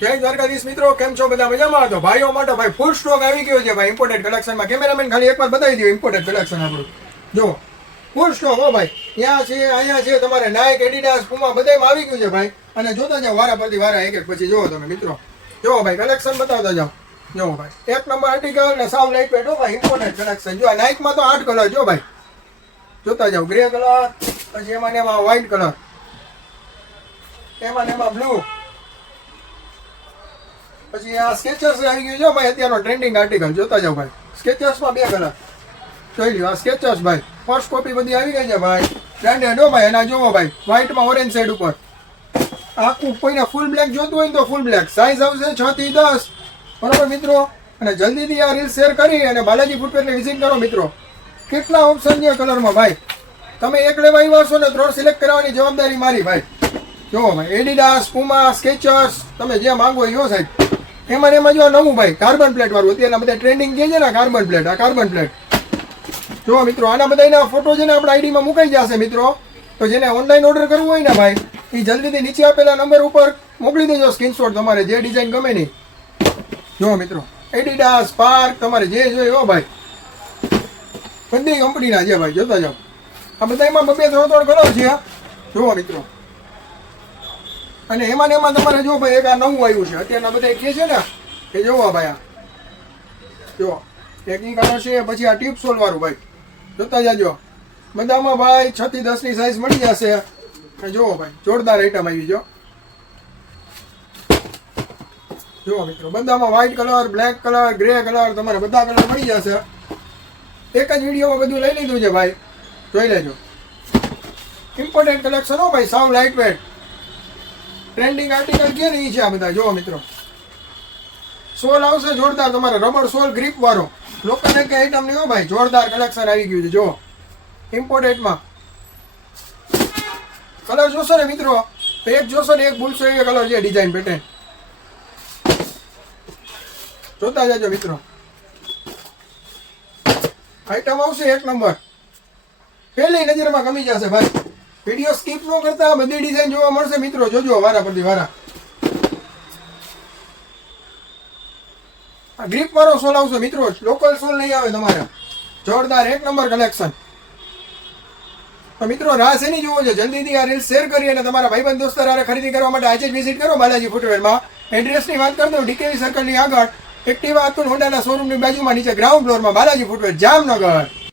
જય દ્વારકાધીશ મિત્રો, કેમ છો બધા? મજામાં? તો ભાઈઓ માટે ભાઈ ફૂલ સ્ટોક આવી ગયો છે ભાઈ ઇમ્પોર્ટેડ કલેક્શનમાં. કેમેરામેન ખાલી એકવાર બતાવી દો ઇમ્પોર્ટેડ કલેક્શન આપણું. જો ફૂલ સ્ટોક હો ભાઈ, ત્યાં છે અહીંયા છે, તમારે નાઇક, એડિડાસ, પુમા બધામાં આવી ગયું છે ભાઈ. અને જોતા જાઓ વારા પરથી વારા એક એક પછી જોવો તમે મિત્રો. જો ભાઈ કલેક્શન બતાવતા જાઓ. જો ભાઈ એક નંબર આર્ટિકલ ને સાવ લાઈટ વેટ હો ભાઈ, ઇમ્પોર્ટેડ કલેક્શન. જો નાઇકમાં તો 8 કલર જો ભાઈ, જોતા જાઓ. ગ્રે કલર, પછી એમાં ને એમાં વ્હાઈટ કલર, એમાં ને એમાં બ્લુ, પછી આ સ્કેચર્સ આવી ગયું છે ભાઈ, અત્યારનો ટ્રેન્ડિંગ આર્ટિકલ. જોતા જાઓ ભાઈ, સ્કેચર્સમાં 2 કલર જોઈ લ્યો. આ સ્કેચર્સ ભાઈ ફર્સ્ટ કોપી બધી આવી ગઈ છે ભાઈ, બ્રાન્ડેડ હો ભાઈ. એના જોવો ભાઈ, વ્હાઈટમાં ઓરેન્જ સાઈડ ઉપર આખું. કોઈને ફૂલ બ્લેક જોતું હોય ને તો ફૂલ બ્લેક સાઈઝ આવશે 6 થી 10, બરોબર મિત્રો. અને જલ્દીથી આ રીલ શેર કરી અને બાલાજી ફૂટવેરને વિઝિટ કરો મિત્રો. કેટલા ઓપ્શન છે કલરમાં ભાઈ, તમે એક લેવા આવ્યા છો ને 3 સિલેક્ટ કરવાની જવાબદારી મારી ભાઈ. જોવો ભાઈ, એડિડાસ, પુમા, સ્કેચર્સ, તમે જે માંગો એ સાહેબ. એમાં ને એમાં જો નવું ભાઈ કાર્બન પ્લેટ વાળું, અત્યારના બધા ટ્રેન્ડિંગ જે છે ને કાર્બન પ્લેટ, આ કાર્બન પ્લેટ જો મિત્રો. આના બધાના ફોટો છે ને આપણા આઈડીમાં મુકાઈ જશે મિત્રો. તો જેને ઓનલાઈન ઓર્ડર કરવું હોય ને ભાઈ, એ જલ્દીથી નીચે આપેલા નંબર ઉપર મોકલી દેજો સ્ક્રીનશોટ, તમારે જે ડિઝાઇન ગમે નહીં. જો મિત્રો, એડિડાસ, સ્પાર્ક, તમારે જે જોઈએ હો ભાઈ, બધી કંપનીના છે ભાઈ. જોતા જાઓ, આ બધા એમાં 2-3 કલર છે. જુઓ મિત્રો, અને એમાં ને એમાં તમારે જો ભાઈ એક આ નવું આવ્યું છે અત્યારના બધા કહે છે ને કે જોવો ભાઈ, આ જો એક ઈ કલર છે, પછી આ ટીપ સોલ વાળું ભાઈ. જોતા જાજો, બધામાં ભાઈ 6 થી 10 ની સાઈઝ મળી જશે. જુઓ ભાઈ, જોરદાર આઈટમ આવી. જુઓ મિત્રો, બધામાં white colour, black colour, grey colour, તમારે બધા કલર મળી જશે. એક જ વિડીયોમાં બધું લઈ લીધું છે ભાઈ, જોઈ લેજો. ઇમ્પોર્ટન્ટ કલેક્શન હો ભાઈ, સાવ લાઇટ વેટ ટ્રેન્ડિંગ આર્ટિકલ કે નહીં છે આ બધા. જુઓ મિત્રો, સોલ આવશે જોરદાર, તમારે રબર સોલ ગ્રીપ વાળો, લોકલ એક આઈટમ નહીં હો ભાઈ, જોરદાર કલેક્શન આવી ગયું છે. જુઓ ઇમ્પોર્ટેન્ટમાં કલર જોશો ને મિત્રો, તો એક જોશો ને એક ભૂલશો એ કલર છે, ડિઝાઇન પેટર્ન. જોતા જાજો મિત્રો, આઈટમ આવશે એક નંબર, પહેલી નજરમાં ગમી જશે ભાઈ. વિડીયો સ્કીપ ન કરતા બધી ડિઝાઇન જોવા મળશે મિત્રો. જોજો વારા પરથી વારા. આ ગ્રીપ વાળો સોલ આવશે મિત્રો, લોકલ સોલ નહીં આવે તમારે. જોરદાર એક નંબર કલેક્શન. તો મિત્રો રાહ શેની જોવો છે, જલ્દીથી આ રીલ શેર કરી અને તમારા ભાઈબંધ દોસ્તાર હારે ખરીદી કરવા માટે આજે જ વિઝિટ કરો બાલાજી ફૂટવેરમાં. એડ્રેસની વાત કરી દઉં, ડીકેવી સર્કલની આગળ એક્ટિવા અતુલ હોન્ડાના શોરૂમની બાજુમાં નીચે ગ્રાઉન્ડ ફ્લોરમાં બાલાજી ફૂટવેર, જામનગર.